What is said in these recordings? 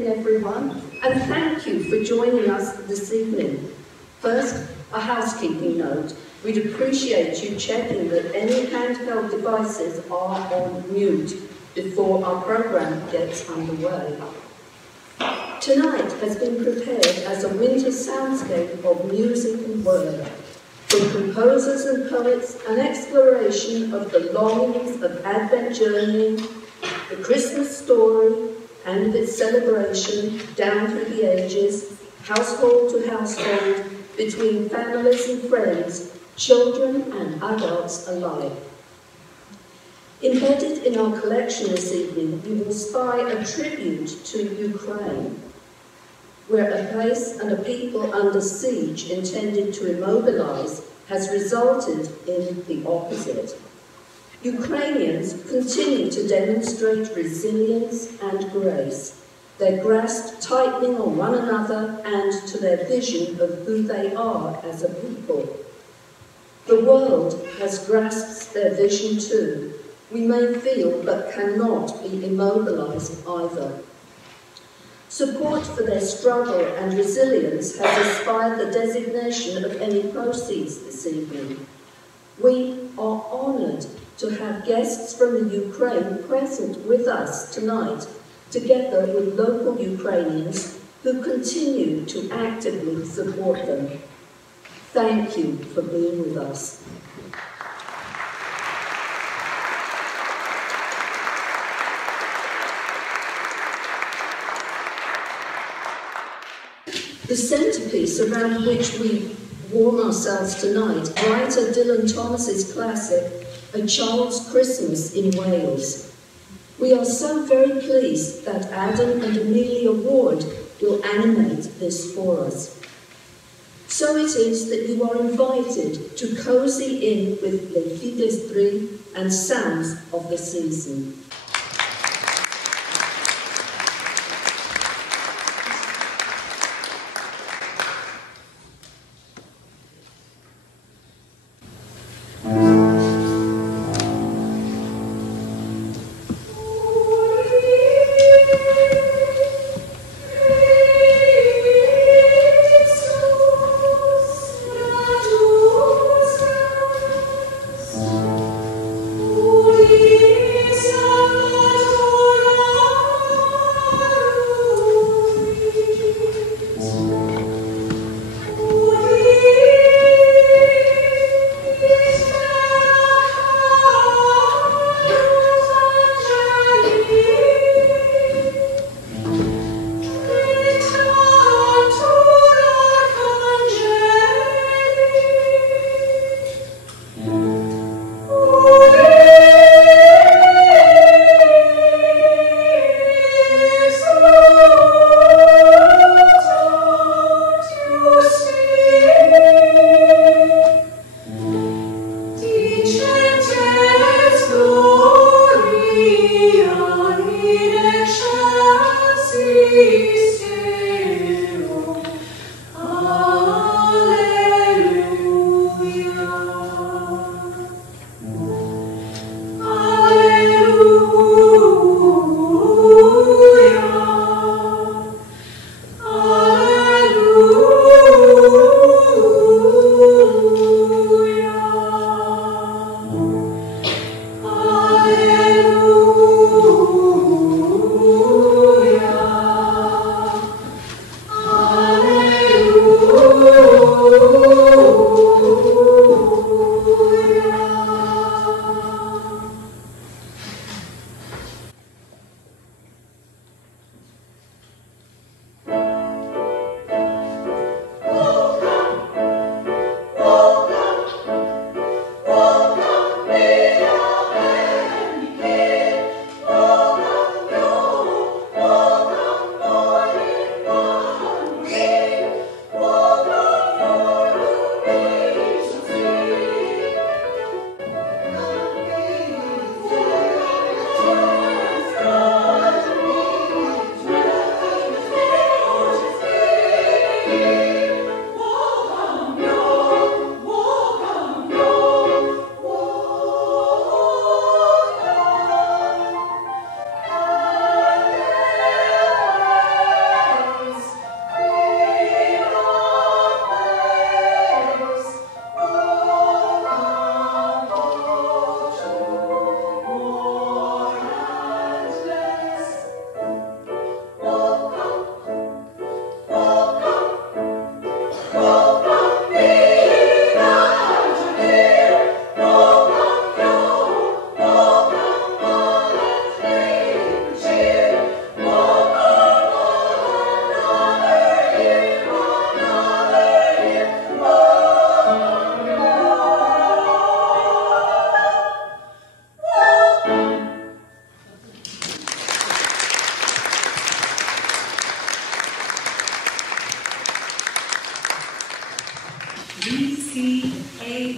evening, everyone, and thank you for joining us this evening. First, a housekeeping note. We'd appreciate you checking that any handheld devices are on mute before our programme gets underway. Tonight has been prepared as a winter soundscape of music and word. From composers and poets, an exploration of the longings of Advent journeying, the Christmas story and its celebration down through the ages, household to household, between families and friends, children and adults alike. Embedded in our collection this evening, you will spy a tribute to Ukraine, where a place and a people under siege intended to immobilize has resulted in the opposite. Ukrainians continue to demonstrate resilience and grace, their grasp tightening on one another and to their vision of who they are as a people. The world has grasped their vision too. We may feel but cannot be immobilized either. Support for their struggle and resilience has inspired the designation of any proceeds this evening. We are honoured to have guests from the Ukraine present with us tonight, together with local Ukrainians who continue to actively support them. Thank you for being with us. The centrepiece around which we warm ourselves tonight, writer Dylan Thomas's classic, A Child's Christmas in Wales. We are so very pleased that Adam and Amelia Ward will animate this for us. So it is that you are invited to cozy in with Les Filles d'Esprit and sounds of the season. So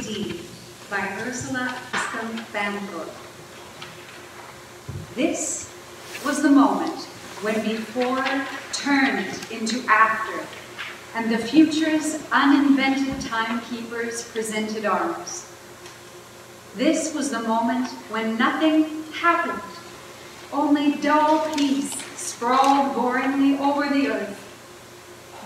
AD by Ursula Banthorpe. This was the moment when before turned into after, and the future's uninvented timekeepers presented arms. This was the moment when nothing happened, only dull peace sprawled boringly over the earth.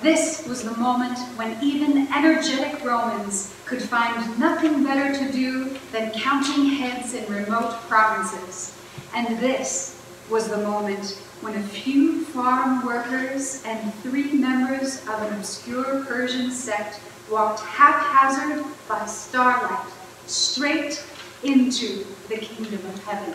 This was the moment when even energetic Romans could find nothing better to do than counting heads in remote provinces. And this was the moment when a few farm workers and 3 members of an obscure Persian sect walked haphazard by starlight straight into the kingdom of heaven.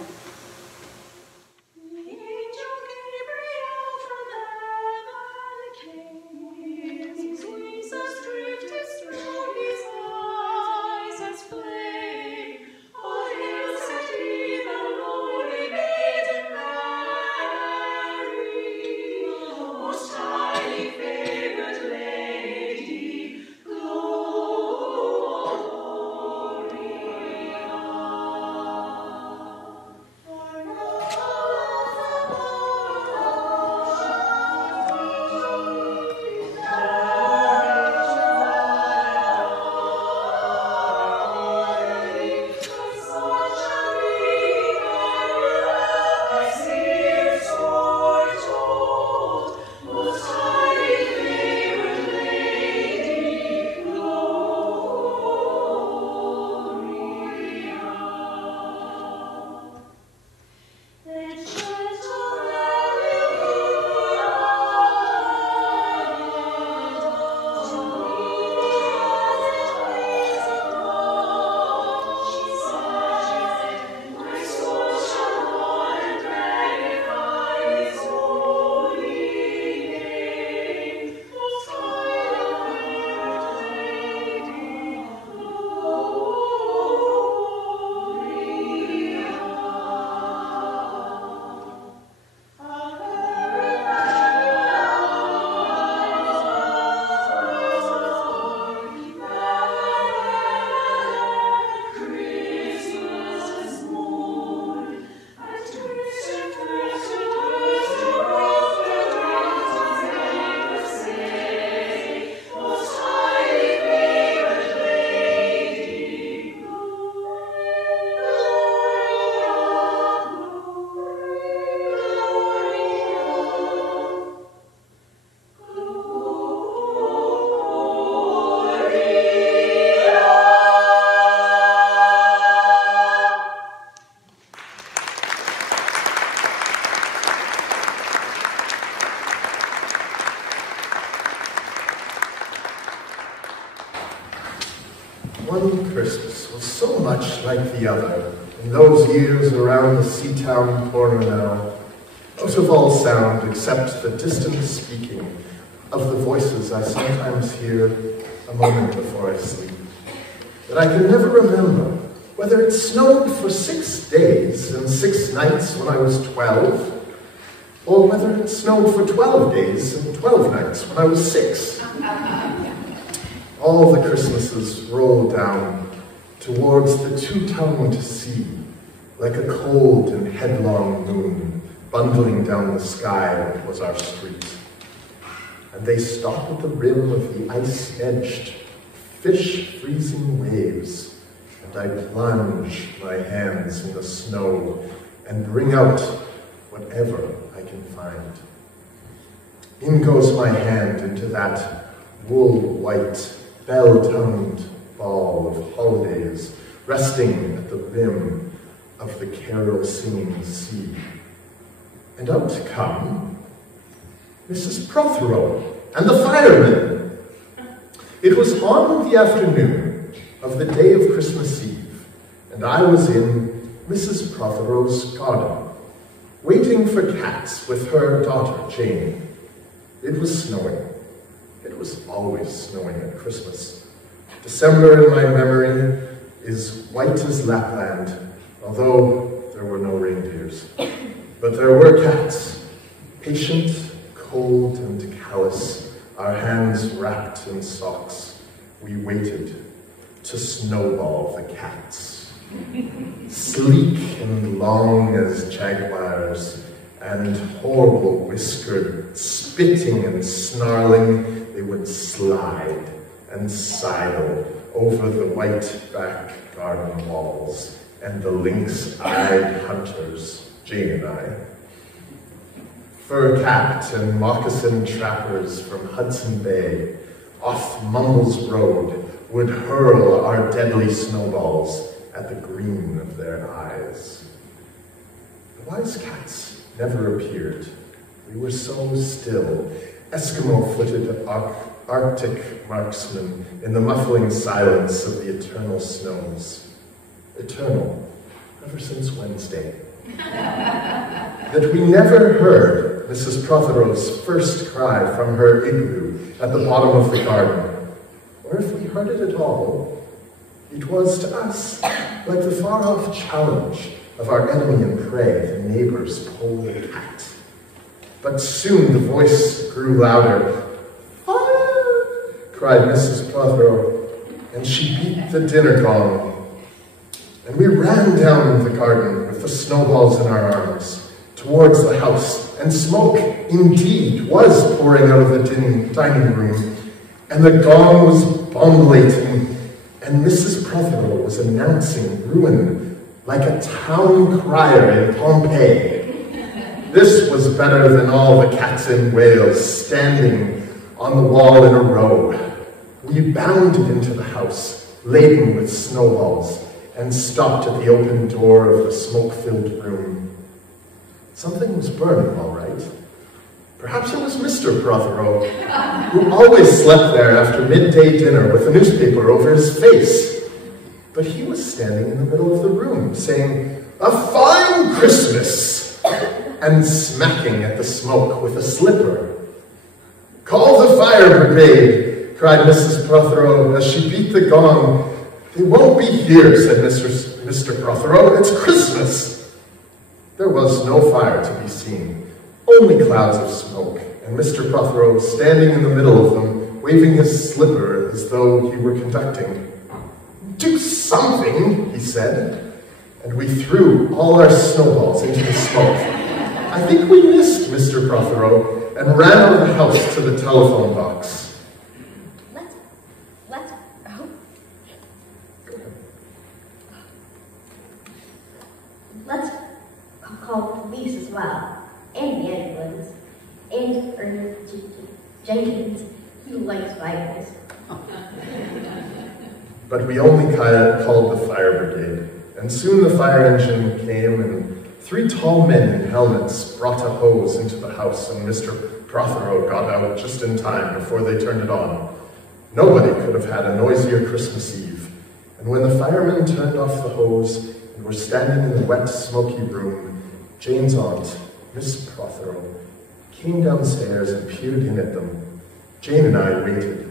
One Christmas was so much like the other, in those years around the Seatown corner now, out of all sound except the distant speaking of the voices I sometimes hear a moment before I sleep. That I can never remember whether it snowed for 6 days and 6 nights when I was 12, or whether it snowed for 12 days and 12 nights when I was 6. All the Christmases rolled down towards the two-tongued sea, like a cold and headlong moon bundling down the sky that was our street. And they stopped at the rim of the ice-edged, fish-freezing waves, and I plunge my hands in the snow and bring out whatever I can find. In goes my hand into that wool-white, bell-tongued ball of holidays, resting at the rim of the carol-singing sea. And out come Mrs. Prothero and the firemen. It was on the afternoon of the day of Christmas Eve, and I was in Mrs. Prothero's garden, waiting for cats with her daughter, Jane. It was snowing. It was always snowing at Christmas. December, in my memory, is white as Lapland, although there were no reindeers. But there were cats, patient, cold, and callous, our hands wrapped in socks. We waited, to Snowball the cats. Sleek and long as jaguars, and horrible whiskered, spitting and snarling, they would slide and sidle over the white back garden walls and the lynx-eyed hunters, Jane and I. Fur-capped and moccasin trappers from Hudson Bay, off Mumbles Road, would hurl our deadly snowballs at the green of their eyes. The wise cats never appeared. We were so still, Eskimo-footed Arctic marksmen in the muffling silence of the eternal snows. Eternal, ever since Wednesday. That we never heard Mrs. Prothero's first cry from her igloo at the bottom of the garden. Or if we heard it at all, it was to us like the far-off challenge of our enemy and prey, the neighbor's polar cat. But soon the voice grew louder. "Fire!" cried Mrs. Prothero, and she beat the dinner gong. And we ran down the garden with the snowballs in our arms towards the house, and smoke indeed was pouring out of the dining room, and the gong was bombulating, and Mrs. Prothero was announcing ruin like a town crier in Pompeii. This was better than all the cats in Wales standing on the wall in a row. We bounded into the house, laden with snowballs, and stopped at the open door of the smoke-filled room. Something was burning, all right. Perhaps it was Mr. Prothero, who always slept there after midday dinner with a newspaper over his face. But he was standing in the middle of the room, saying, "A fine Christmas!" and smacking at the smoke with a slipper. "Call the fire brigade," cried Mrs. Prothero as she beat the gong. "They won't be here," said Mr. Prothero. "It's Christmas." There was no fire to be seen, only clouds of smoke, and Mr. Prothero standing in the middle of them, waving his slipper as though he were conducting. "Do something," he said, and we threw all our snowballs into the smoke. I think we missed Mr. Prothero and ran out of the house to the telephone box. Let's call the police as well, and the ambulance, and Jenkins, he likes spiders. But we only called the fire brigade, and soon the fire engine came, and 3 tall men in helmets brought a hose into the house, and Mr. Prothero got out just in time before they turned it on. Nobody could have had a noisier Christmas Eve, and when the firemen turned off the hose and were standing in the wet, smoky room, Jane's aunt, Miss Prothero, came downstairs and peered in at them. Jane and I waited,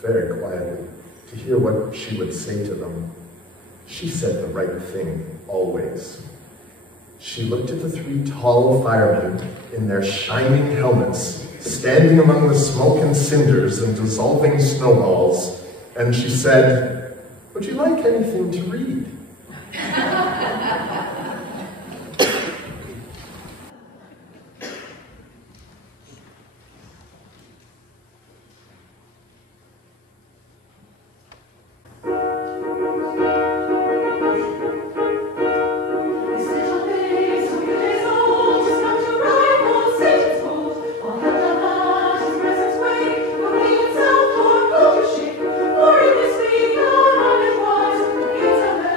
very quietly, to hear what she would say to them. She said the right thing, always. She looked at the 3 tall firemen in their shining helmets, standing among the smoke and cinders and dissolving snowballs, and she said, "Would you like anything to read?" It's a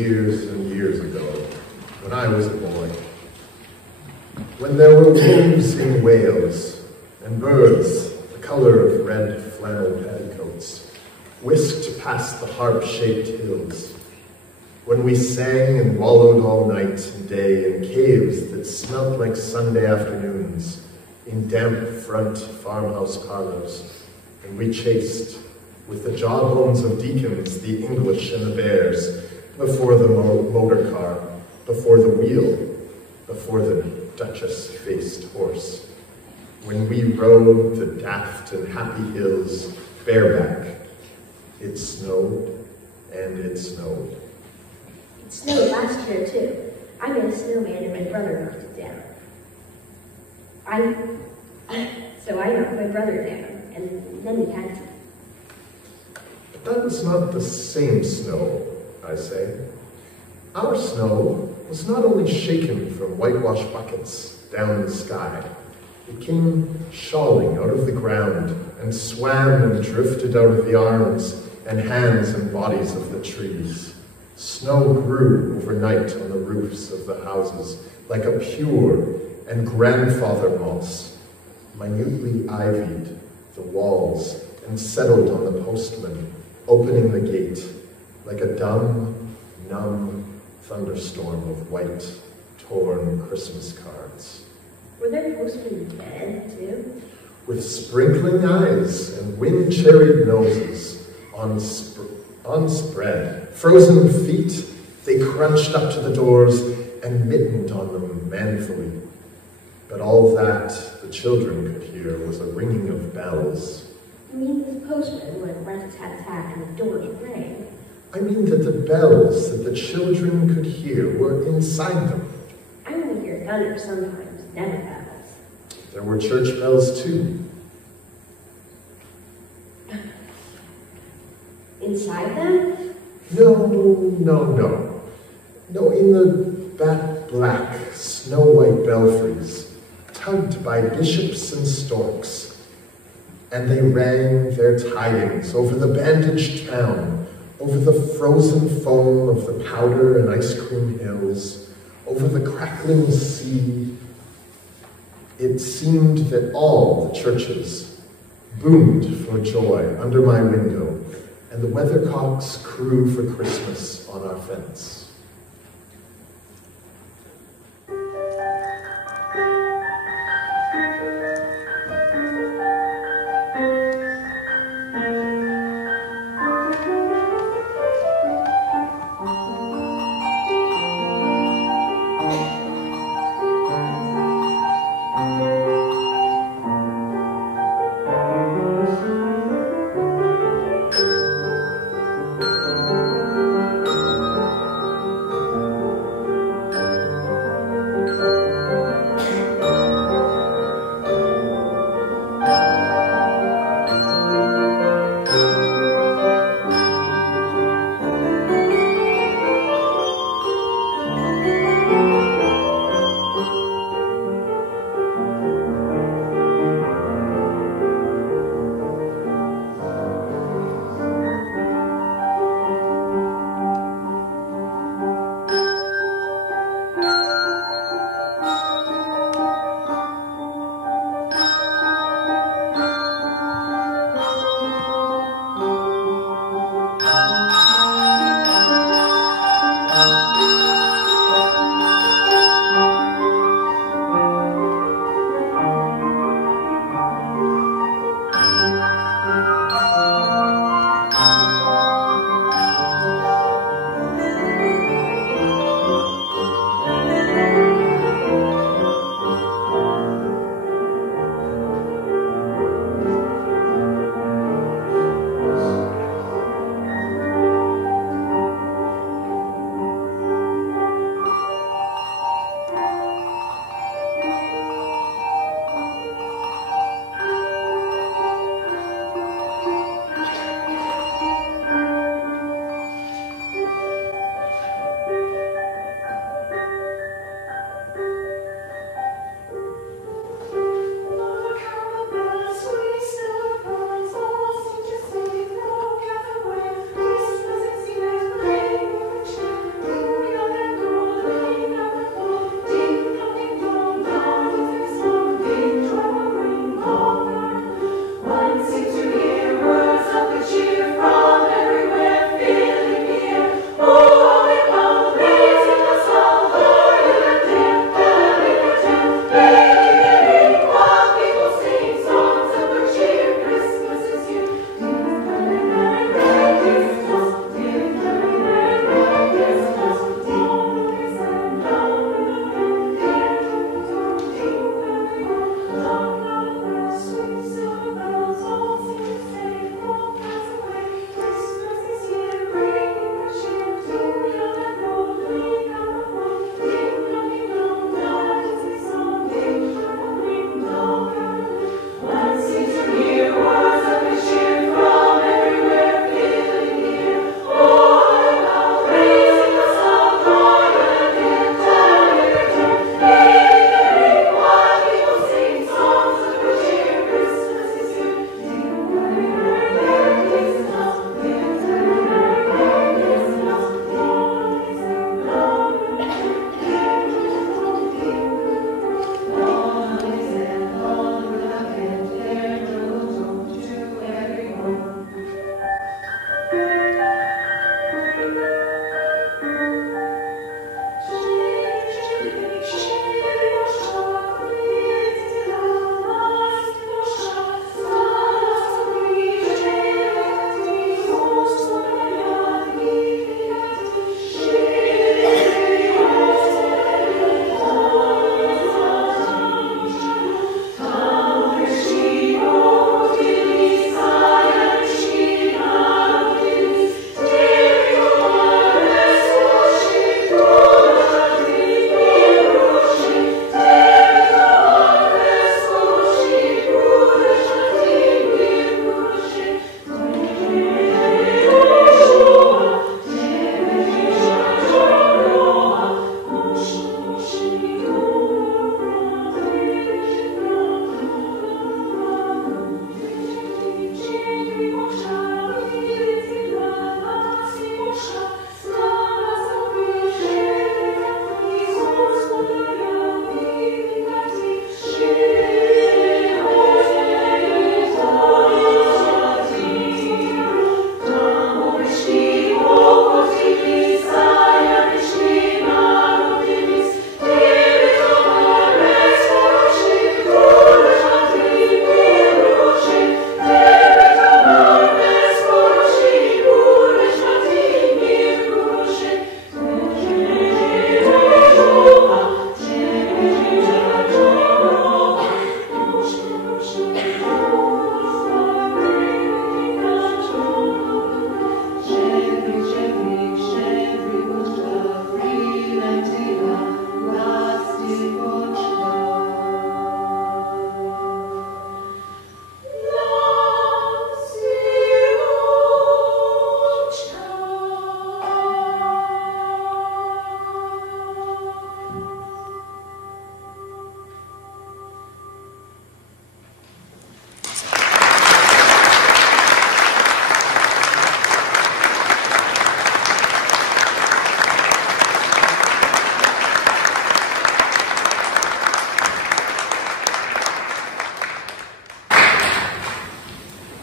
years and years ago, when I was a boy. When there were wolves in Wales, and birds the color of red flannel petticoats whisked past the harp-shaped hills. When we sang and wallowed all night and day in caves that smelt like Sunday afternoons, in damp front farmhouse parlors, and we chased, with the jawbones of deacons, the English and the bears, before the motor car, before the wheel, before the duchess-faced horse. When we rode the daft and happy hills bareback, it snowed and it snowed. It snowed last year, too. I made a snowman and my brother knocked it down. So I knocked my brother down, and then we had to. But that was not the same snow, I say. Our snow was not only shaken from whitewash buckets down the sky, it came shawling out of the ground and swam and drifted out of the arms and hands and bodies of the trees. Snow grew overnight on the roofs of the houses like a pure and grandfather moss, minutely ivied the walls and settled on the postman, opening the gate like a dumb, numb thunderstorm of white, torn Christmas cards. Were there postmen dead, too? With sprinkling eyes and wind-cherried noses on spread, frozen feet, they crunched up to the doors and mittened on them manfully. But all that the children could hear was a ringing of bells. You mean the postman went rat-tat-tat and the doors rang? I mean that the bells that the children could hear were inside them. I only hear thunder sometimes, never bells. There were church bells too. Inside them? No, in the black, snow-white belfries, tugged by bishops and storks. And they rang their tidings over the bandaged town, over the frozen foam of the powder and ice cream hills, over the crackling sea. It seemed that all the churches boomed for joy under my window, and the weathercocks crew for Christmas on our fence.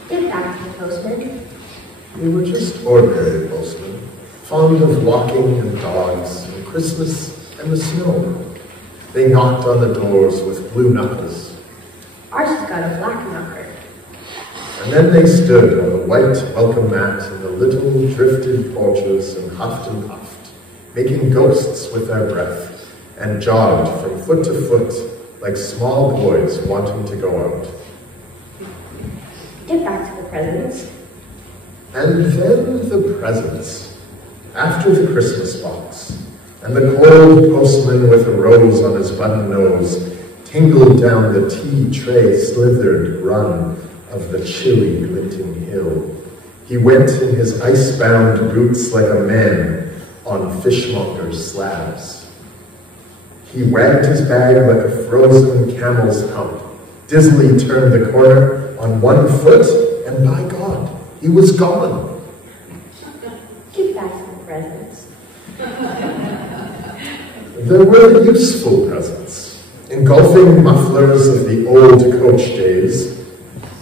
Get back to the postman. They were just ordinary postmen, fond of walking and dogs and Christmas and the snow. They knocked on the doors with blue knuckles. Ours has got a black knocker. And then they stood on the white welcome mat in the little drifted porches and puffed, making ghosts with their breath, and jogged from foot to foot like small boys wanting to go out. Get back to the presents. And then the presents, after the Christmas box, and the cold postman with a rose on his button nose tingled down the tea tray slithered run of the chilly glinting hill. He went in his ice-bound boots like a man on fishmonger's slabs. He wagged his bag like a frozen camel's hump, dizzily turned the corner on one foot, and by God, he was gone. Get back to the presents. There were the useful presents, engulfing mufflers of the old coach days,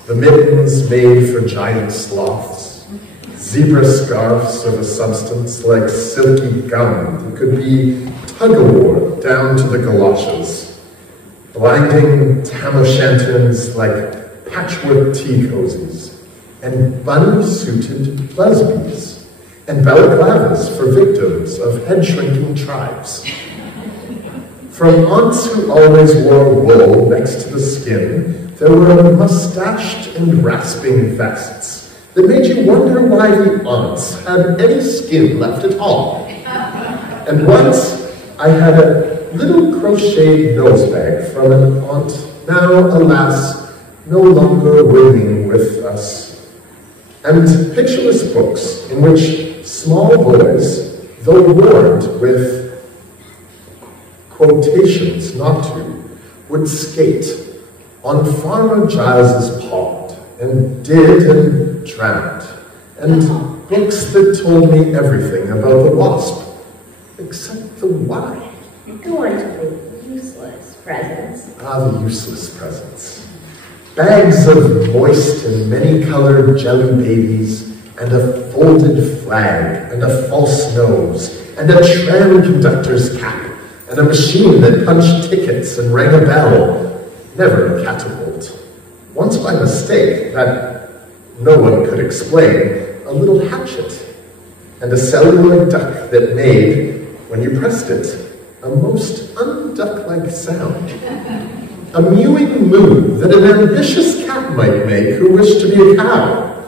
the mittens made for giant sloths, zebra scarves of a substance like silky gum that could be tug-of-war down to the galoshes, blinding tam-o'-shanterns like patchwork tea cozies, and bunny-suited lesbies, and balaclavas for victims of head-shrinking tribes. From aunts who always wore wool next to the skin, there were mustached and rasping vests that made you wonder why the aunts had any skin left at all. And once, I had a little crocheted nosebag from an aunt, now, alas, no longer winging with us, and pictureless books in which small boys, though warned with quotations not to, would skate on Farmer Giles's pond, and did and drowned, and books that told me everything about the wasp, except the why. Go on to the useless presents. Ah, the useless presents. Bags of moist and many-colored jelly babies, and a folded flag, and a false nose, and a tram conductor's cap, and a machine that punched tickets and rang a bell. Never a catapult. Once by mistake, that no one could explain, a little hatchet, and a cellular duck that made, when you pressed it, a most unduck-like sound. A mewing moo that an ambitious cat might make who wished to be a cow,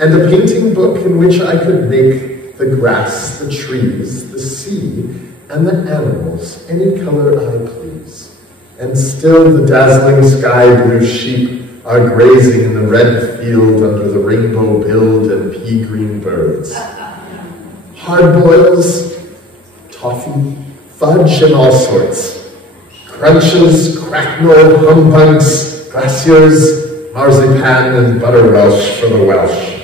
and a painting book in which I could make the grass, the trees, the sea, and the animals any color I please. And still the dazzling sky-blue sheep are grazing in the red field under the rainbow-billed and pea-green birds. Hard-boils, toffee, fudge, and all sorts. Crunches, cracknel, humbugs, glaciers, marzipan, and butterwelsh for the Welsh.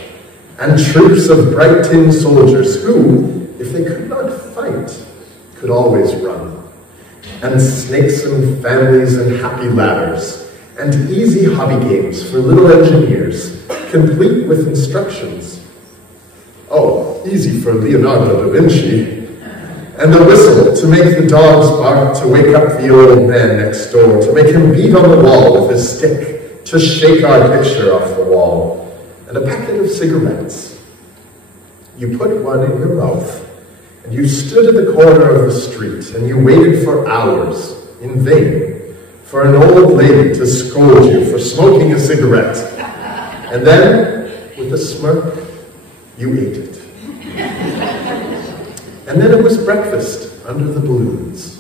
And troops of bright tin soldiers who, if they could not fight, could always run. And snakes and families and happy ladders, and easy hobby games for little engineers, complete with instructions. Oh, easy for Leonardo da Vinci. And a whistle to make the dogs bark, to wake up the old man next door, to make him beat on the wall with his stick, to shake our picture off the wall. And a packet of cigarettes. You put one in your mouth, and you stood at the corner of the street, and you waited for hours, in vain, for an old lady to scold you for smoking a cigarette. And then, with a smirk, you ate it. And then it was breakfast under the balloons.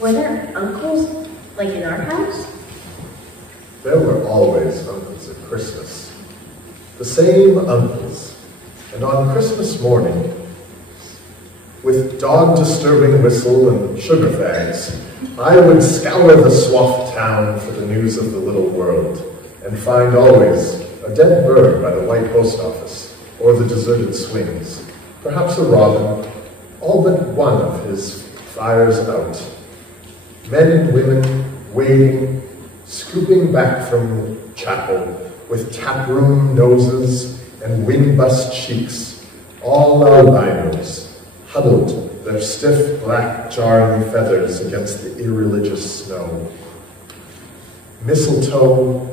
Were there uncles like in our house? There were always uncles at Christmas. The same uncles. And on Christmas morning, with dog-disturbing whistle and sugar fags, I would scour the swamped town for the news of the little world, and find always a dead bird by the white post office, or the deserted swings, perhaps a robin, all but one of his fires out. Men and women waiting, scooping back from chapel, with taproom noses and wind-bust cheeks, all albinos, huddled, their stiff black jarring feathers against the irreligious snow. Mistletoe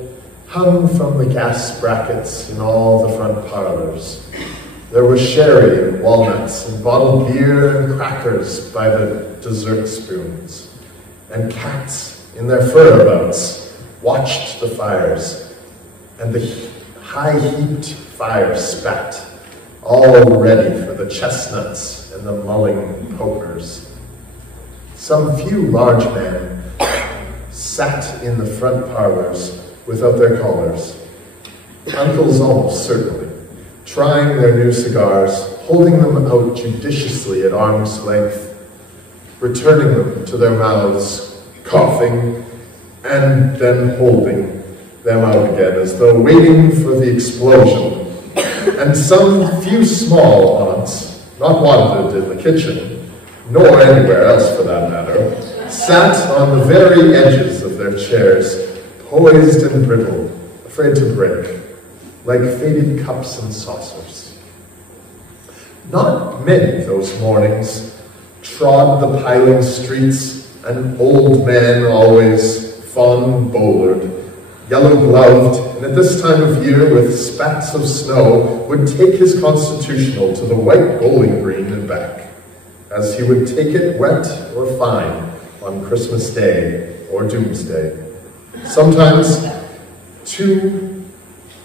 hung from the gas brackets in all the front parlors. There was sherry and walnuts and bottled beer and crackers by the dessert spoons. And cats in their furabouts watched the fires, and the high-heaped fire spat, all ready for the chestnuts and the mulling pokers. Some few large men sat in the front parlors without their collars. Uncles almost certainly, trying their new cigars, holding them out judiciously at arm's length, returning them to their mouths, coughing, and then holding them out again as though waiting for the explosion. And some few small aunts, not wanted in the kitchen, nor anywhere else for that matter, sat on the very edges of their chairs, poised and brittle, afraid to break, like faded cups and saucers. Not many those mornings trod the piling streets, an old man always, fawn-bowlered, yellow-gloved, and at this time of year, with spats of snow, would take his constitutional to the white bowling green and back, as he would take it wet or fine on Christmas Day or Doomsday. Sometimes two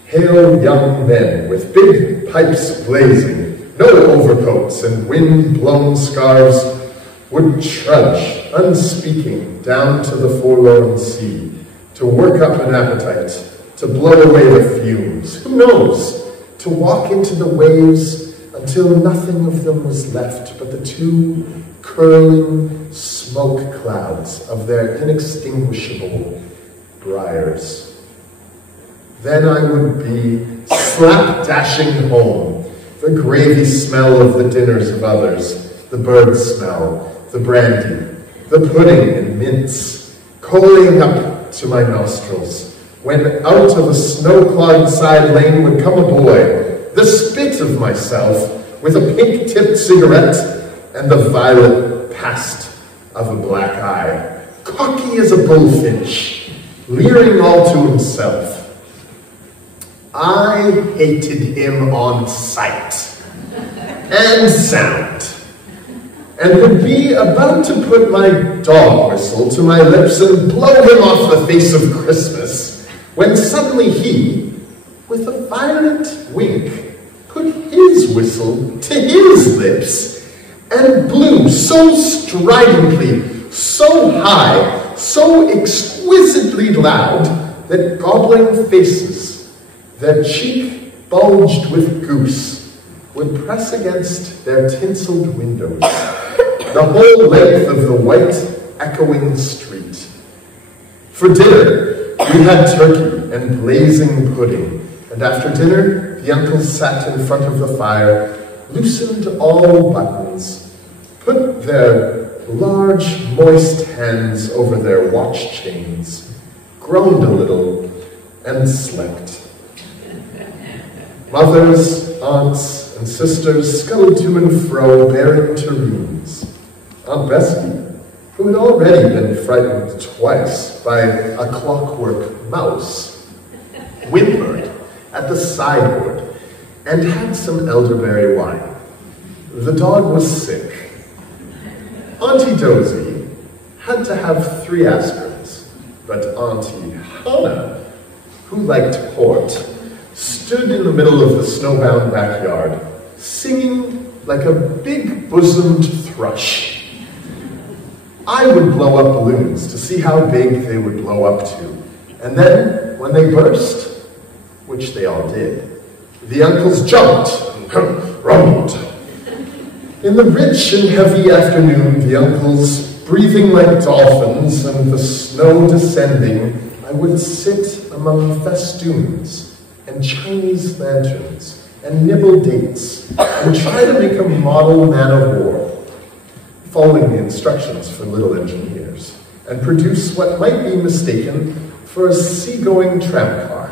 hale young men with big pipes blazing, no overcoats and wind-blown scarves, would trudge, unspeaking, down to the forlorn sea, to work up an appetite, to blow away the fumes, who knows, to walk into the waves until nothing of them was left but the two curling smoke clouds of their inextinguishable briars. Then I would be slap-dashing home, the gravy smell of the dinners of others, the bird smell, the brandy, the pudding and mince, coaling up to my nostrils, when out of a snow-clogged side lane would come a boy, the spit of myself, with a pink-tipped cigarette and the violet past of a black eye, cocky as a bullfinch, leering all to himself. I hated him on sight and sound, and would be about to put my dog whistle to my lips and blow him off the face of Christmas, when suddenly he, with a violent wink, put his whistle to his lips and blew so stridently, so high, so exquisitely loud, that gobbling faces, their cheek bulged with goose, would press against their tinseled windows, the whole length of the white, echoing street. For dinner, we had turkey and blazing pudding, and after dinner, the uncles sat in front of the fire, loosened all buttons, put their large, moist hands over their watch chains, groaned a little, and slept. Mothers, aunts, and sisters scuttled to and fro, bearing tureens. Aunt Bessie, who had already been frightened twice by a clockwork mouse, whimpered at the sideboard and had some elderberry wine. The dog was sick. Auntie Dozy had to have 3 aspirins, but Auntie Hannah, who liked port, stood in the middle of the snowbound backyard, singing like a big-bosomed thrush. I would blow up balloons to see how big they would blow up to. And then, when they burst, which they all did, the uncles jumped and rumbled. In the rich and heavy afternoon, the uncles, breathing like dolphins and the snow descending, I would sit among festoons and Chinese lanterns and nibble dates and try to make a model man of war, following the instructions for little engineers, and produce what might be mistaken for a seagoing tram car.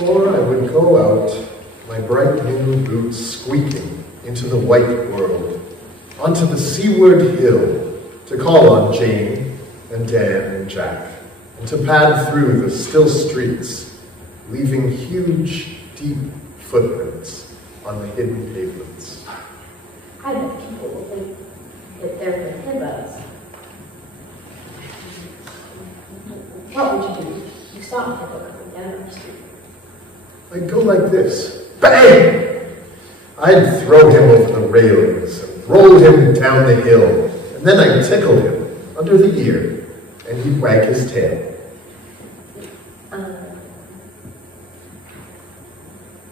Or I would go out, my bright new boots squeaking, into the white world, onto the seaward hill, to call on Jane and Dan and Jack, and to pad through the still streets, leaving huge, deep footprints on the hidden pavements. I bet people will think that they're the hippos. What would you do if you saw a hippo coming down our street? I'd go like this. Bang! I'd throw him over the railings and roll him down the hill, and then I'd tickle him under the ear, and he'd wag his tail.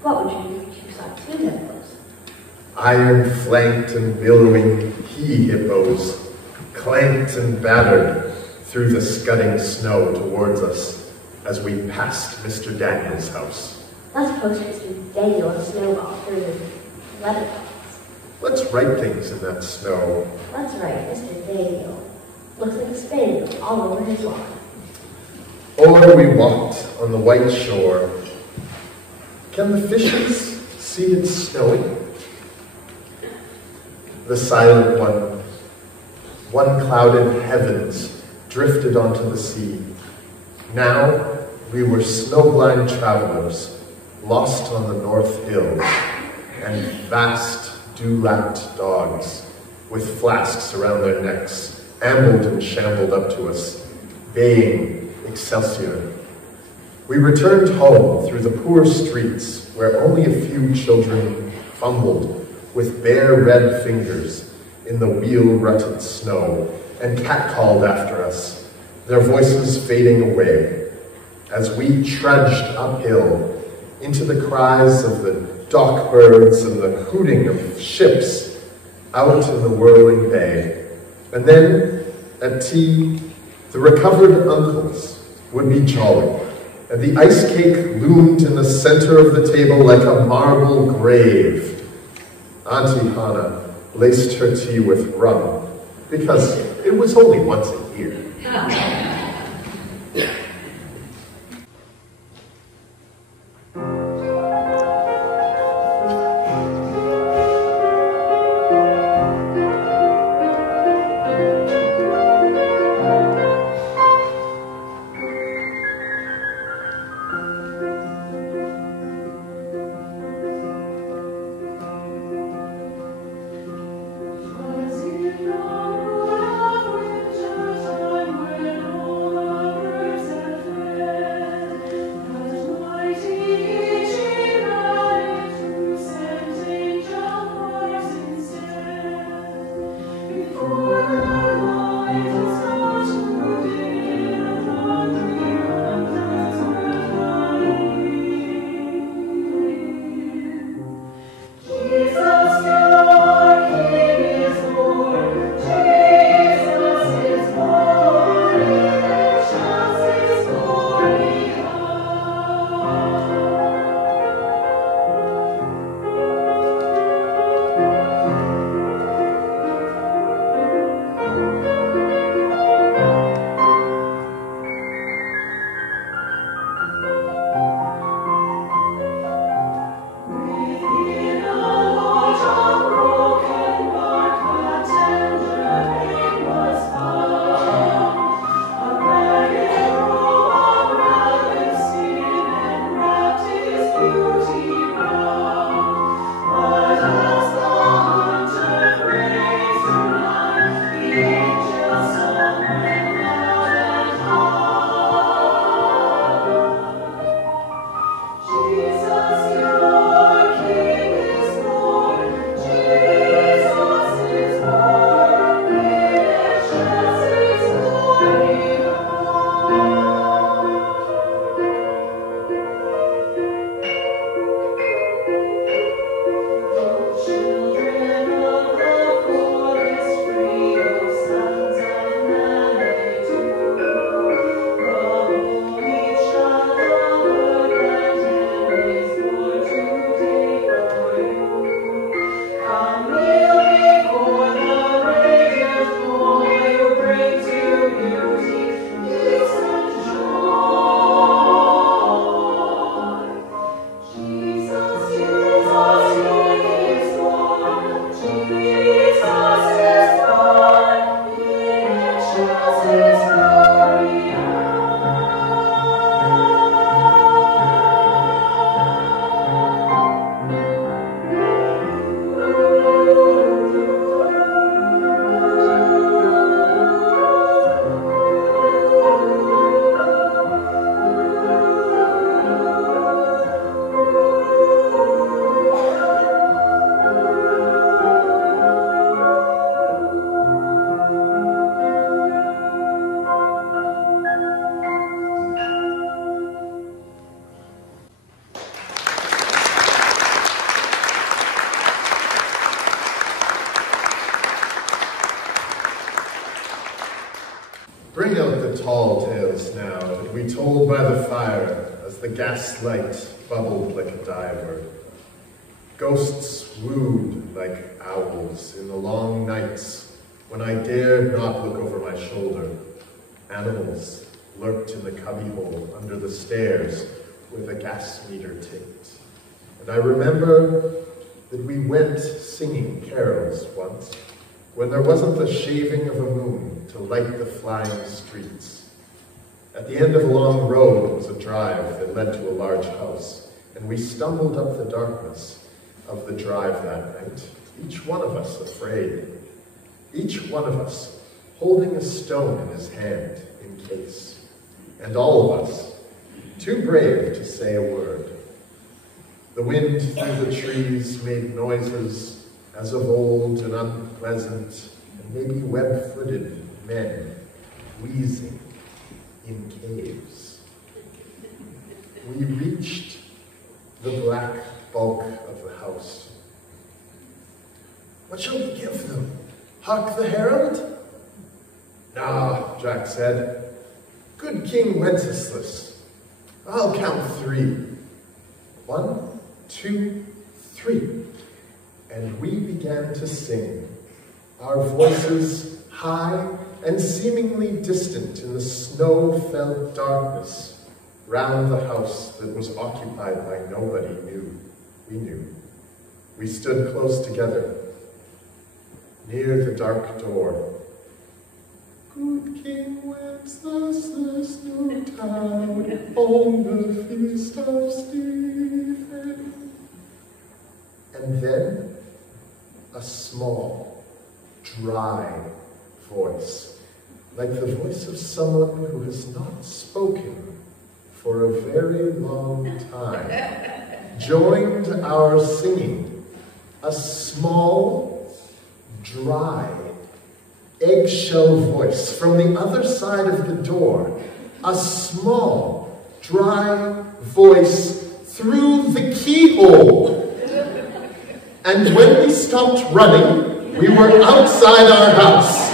What would you do if you saw two hippos? Iron-flanked and billowing he-hippos, clanked and battered through the scudding snow towards us as we passed Mr. Daniel's house. Let's post Mr. Daniel and Snowball through the weather box. Let's write things in that snow. Let's write Mr. Daniel. Looks like a spaniel all over his lawn. Or we walked on the white shore. Can the fishes see it's snowing? The silent one clouded heavens drifted onto the sea. Now we were snowblind travelers, lost on the North Hills, and vast dew-lapped dogs with flasks around their necks ambled and shambled up to us, baying Excelsior. We returned home through the poor streets where only a few children fumbled with bare red fingers in the wheel-rutted snow and catcalled after us, their voices fading away as we trudged uphill into the cries of the dock birds and the hooting of ships out in the whirling bay. And then, at tea, the recovered uncles would be jolly, and the ice cake loomed in the center of the table like a marble grave. Auntie Hannah laced her tea with rum, because it was only once a year. Jesus is born. Bring out the tall tales now that we told by the fire as the gaslight bubbled like a diver. Ghosts wooed like owls in the long nights when I dared not look over my shoulder. Animals lurked in the cubbyhole under the stairs where the gas meter ticked. And I remember that we went singing carols once when there wasn't the shaving of a moon to light the flying streets. At the end of a long road was a drive that led to a large house, and we stumbled up the darkness of the drive that night, each one of us afraid, each one of us holding a stone in his hand in case, and all of us too brave to say a word. The wind through the trees made noises as of old and unpleasant, and maybe web-footed men wheezing in caves. We reached the black bulk of the house. What shall we give them? Hark the herald? Nah, Jack said. Good King Wenceslas. I'll count 3. 1, 2, 3. And we began to sing, our voices high and seemingly distant in the snow-filled darkness round the house that was occupied by nobody we knew. We stood close together, near the dark door. Good King Wenceslas, no town, on the feast of Stephen. And then a small, dry voice, like the voice of someone who has not spoken for a very long time, joined our singing. A small, dry, eggshell voice from the other side of the door. A small, dry voice through the keyhole. And when we stopped running, we were outside our house.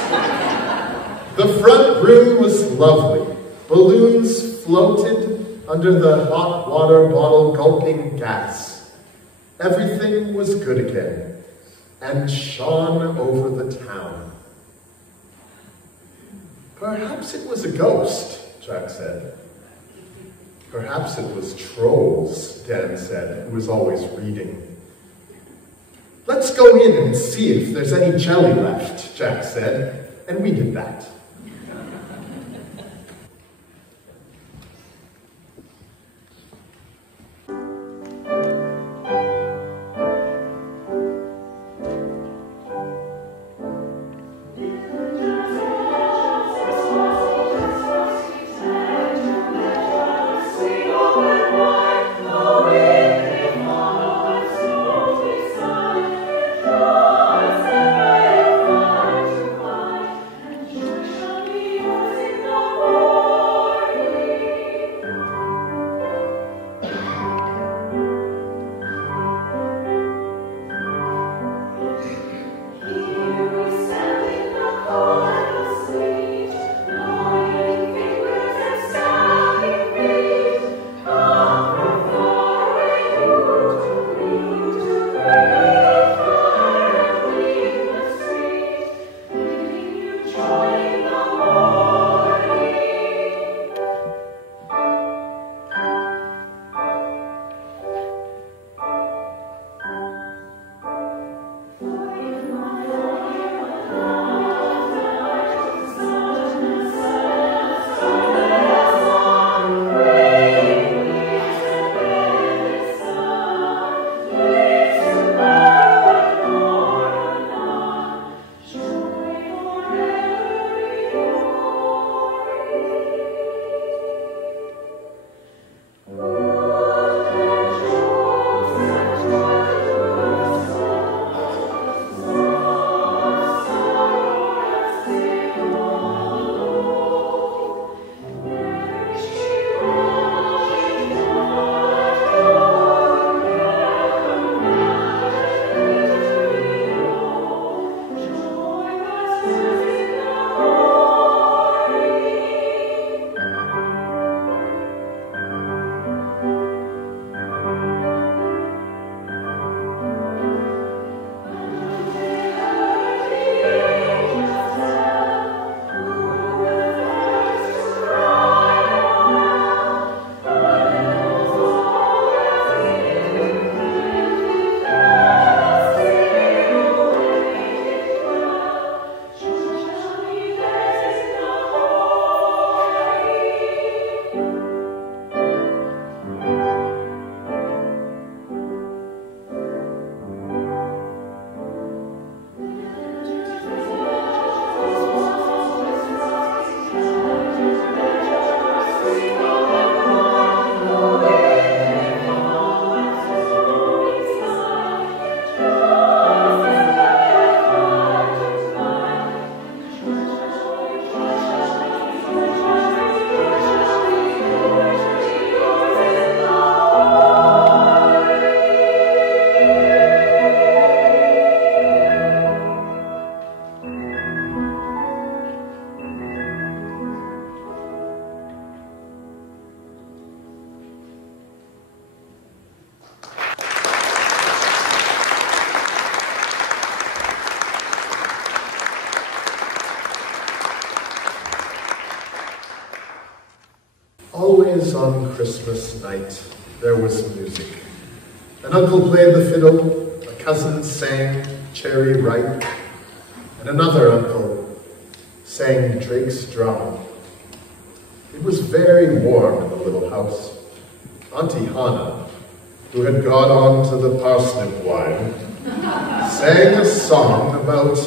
The front room was lovely. Balloons floated under the hot water bottle gulping gas. Everything was good again and shone over the town. Perhaps it was a ghost, Jack said. Perhaps it was trolls, Dan said, who was always reading. Let's go in and see if there's any jelly left, Jack said, and we did that. Always on Christmas night, there was music. An uncle played the fiddle, a cousin sang Cherry Ripe, and another uncle sang Drake's Drum. It was very warm in the little house. Auntie Hannah, who had gone on to the parsnip wine, sang a song about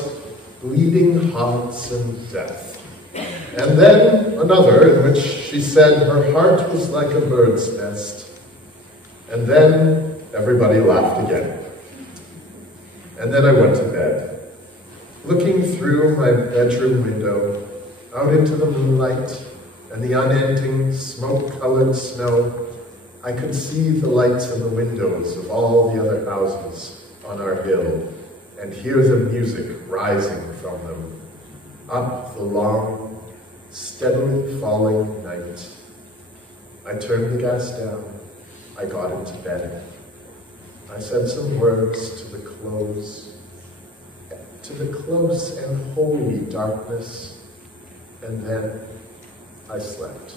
bleeding hearts and death. And then another in which she said her heart was like a bird's nest. And then everybody laughed again. And then I went to bed, looking through my bedroom window out into the moonlight and the unending smoke-colored snow. I could see the lights in the windows of all the other houses on our hill and hear the music rising from them up the long, steadily falling night. I turned the gas down. I got into bed. I said some words to the close and holy darkness, and then I slept.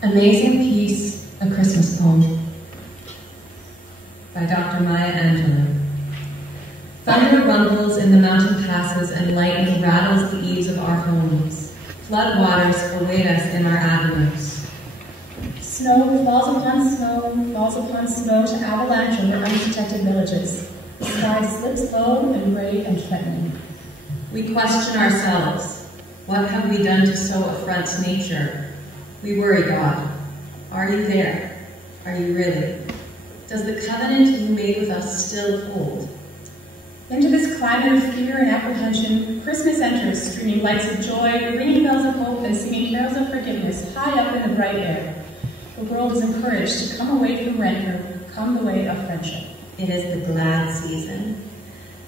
Amazing Peace, a Christmas Poem by Dr. Maya Angelou. Thunder rumbles in the mountain passes and lightning rattles the eaves of our homes. Flood waters await us in our avenues. Snow falls upon snow to avalanche over unprotected villages. The sky slips low and gray and threatening. We question ourselves. What have we done to so affront nature? We worry God. Are you there? Are you really? Does the covenant you made with us still hold? Into this climate of fear and apprehension, Christmas enters, streaming lights of joy, ringing bells of hope, and singing carols of forgiveness high up in the bright air. The world is encouraged to come away from rancor, come the way of friendship. It is the glad season.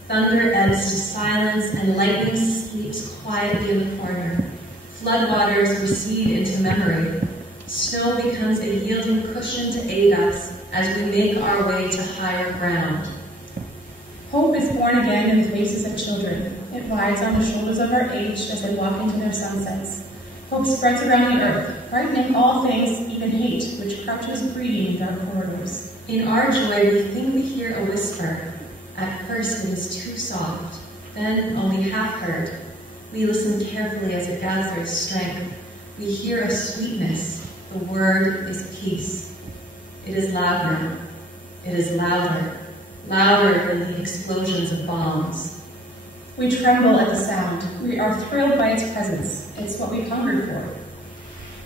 Thunder ebbs to silence, and lightning sleeps quietly in the corner. Floodwaters recede into memory. Snow becomes a yielding cushion to aid us as we make our way to higher ground. Hope is born again in the faces of children. It rides on the shoulders of our age as they walk into their sunsets. Hope spreads around the earth, brightening all things, even hate, which crouches breeding in dark corridors. In our joy, we think we hear a whisper. At first, it is too soft, then only half heard. We listen carefully as it gathers strength. We hear a sweetness. The word is peace. It is louder. It is louder. Louder than the explosions of bombs. We tremble at the sound. We are thrilled by its presence. It's what we hungered for.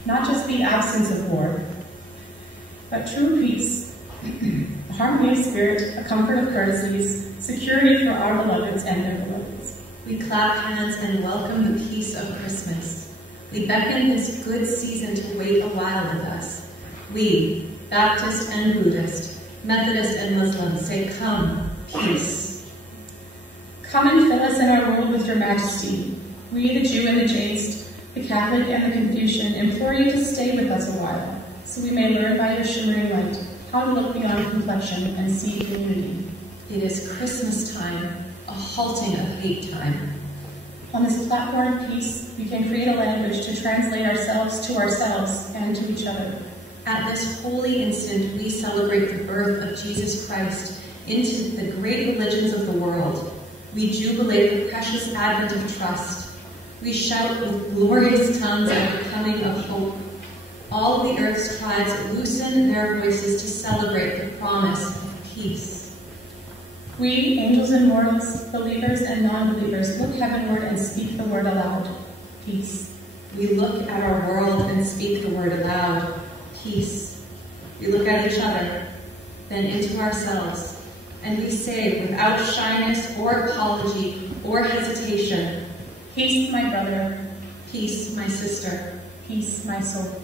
Not just the absence of war, but true peace, a harmony of spirit, a comfort of courtesies, security for our beloveds and their beloveds. We clap hands and welcome the peace of Christmas. We beckon this good season to wait a while with us. We, Baptist and Buddhist, Methodist and Muslim, say, come, peace. Come and fill us in our world with your majesty. We, the Jew and the chaste, the Catholic and the Confucian, implore you to stay with us a while, so we may learn by your shimmering light how to look beyond complexion and see community. It is Christmas time, a halting of hate time. On this platform of peace, we can create a language to translate ourselves to ourselves and to each other. At this holy instant, we celebrate the birth of Jesus Christ into the great religions of the world. We jubilate the precious advent of trust. We shout with glorious tongues at the coming of hope. All the earth's tribes loosen their voices to celebrate the promise of peace. We, angels and mortals, believers and non-believers, look heavenward and speak the word aloud. Peace. We look at our world and speak the word aloud. Peace. We look at each other, then into ourselves, and we say without shyness or apology or hesitation, Peace, my brother. Peace, my sister. Peace, my soul.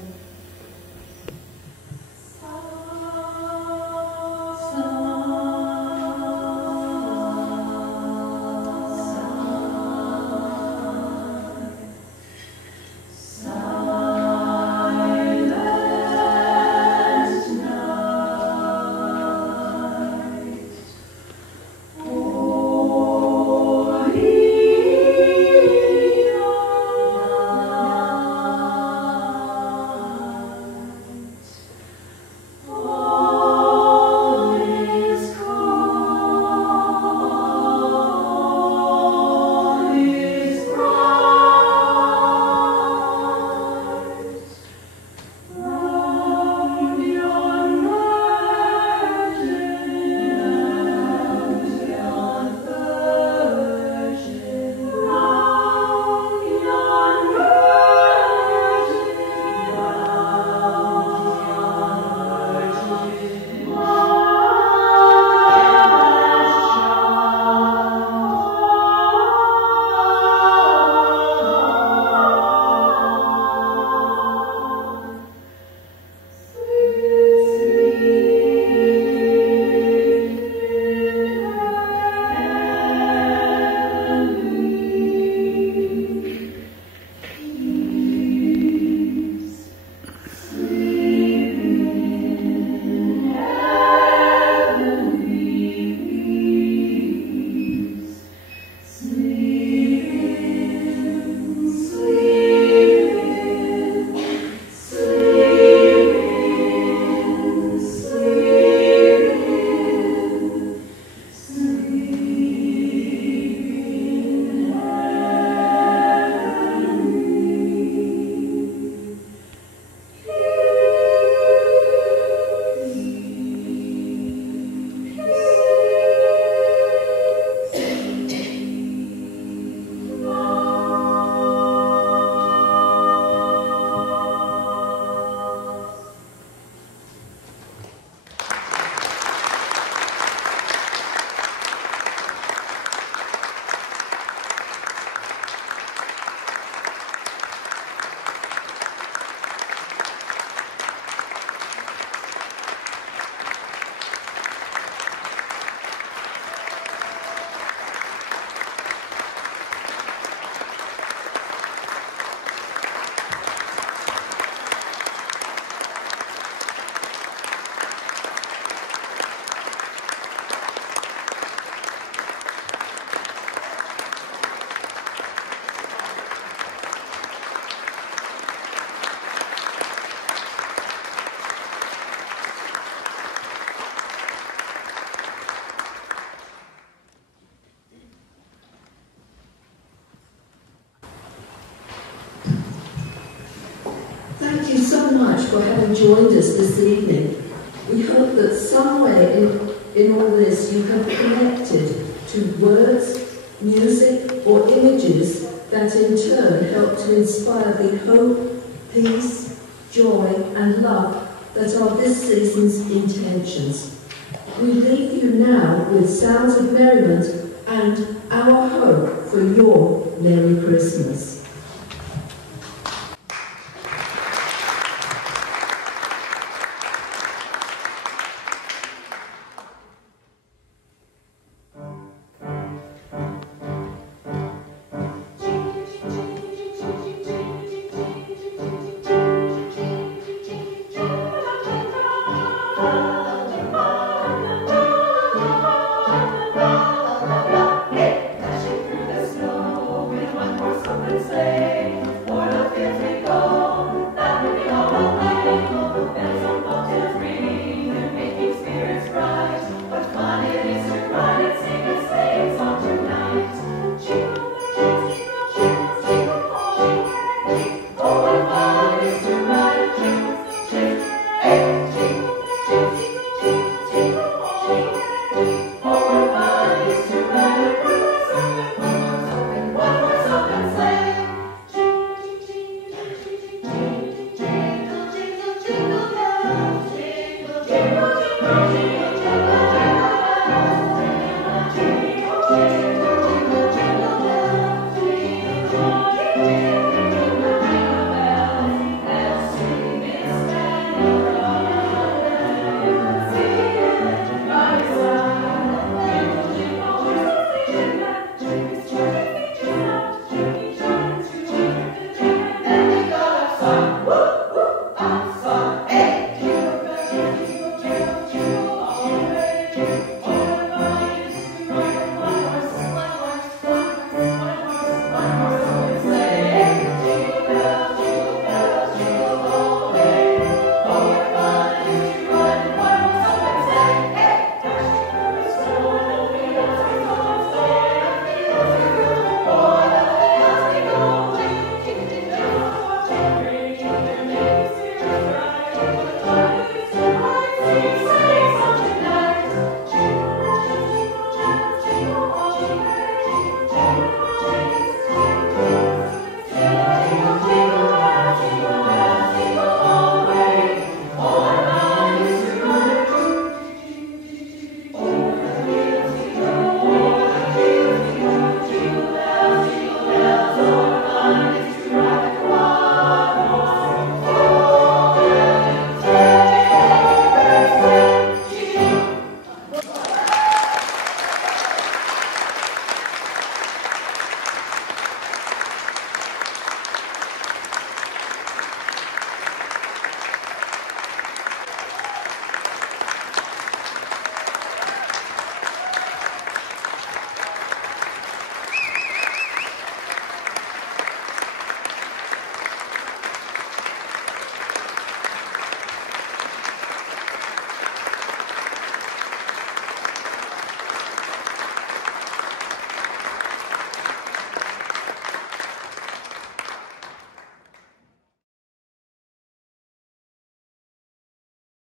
so much for having joined us this evening. We hope that somewhere in all this you have connected to words, music, or images that in turn help to inspire the hope, peace, joy, and love that are this season's intentions. We leave you now with sounds of merriment and our hope for your Merry Christmas.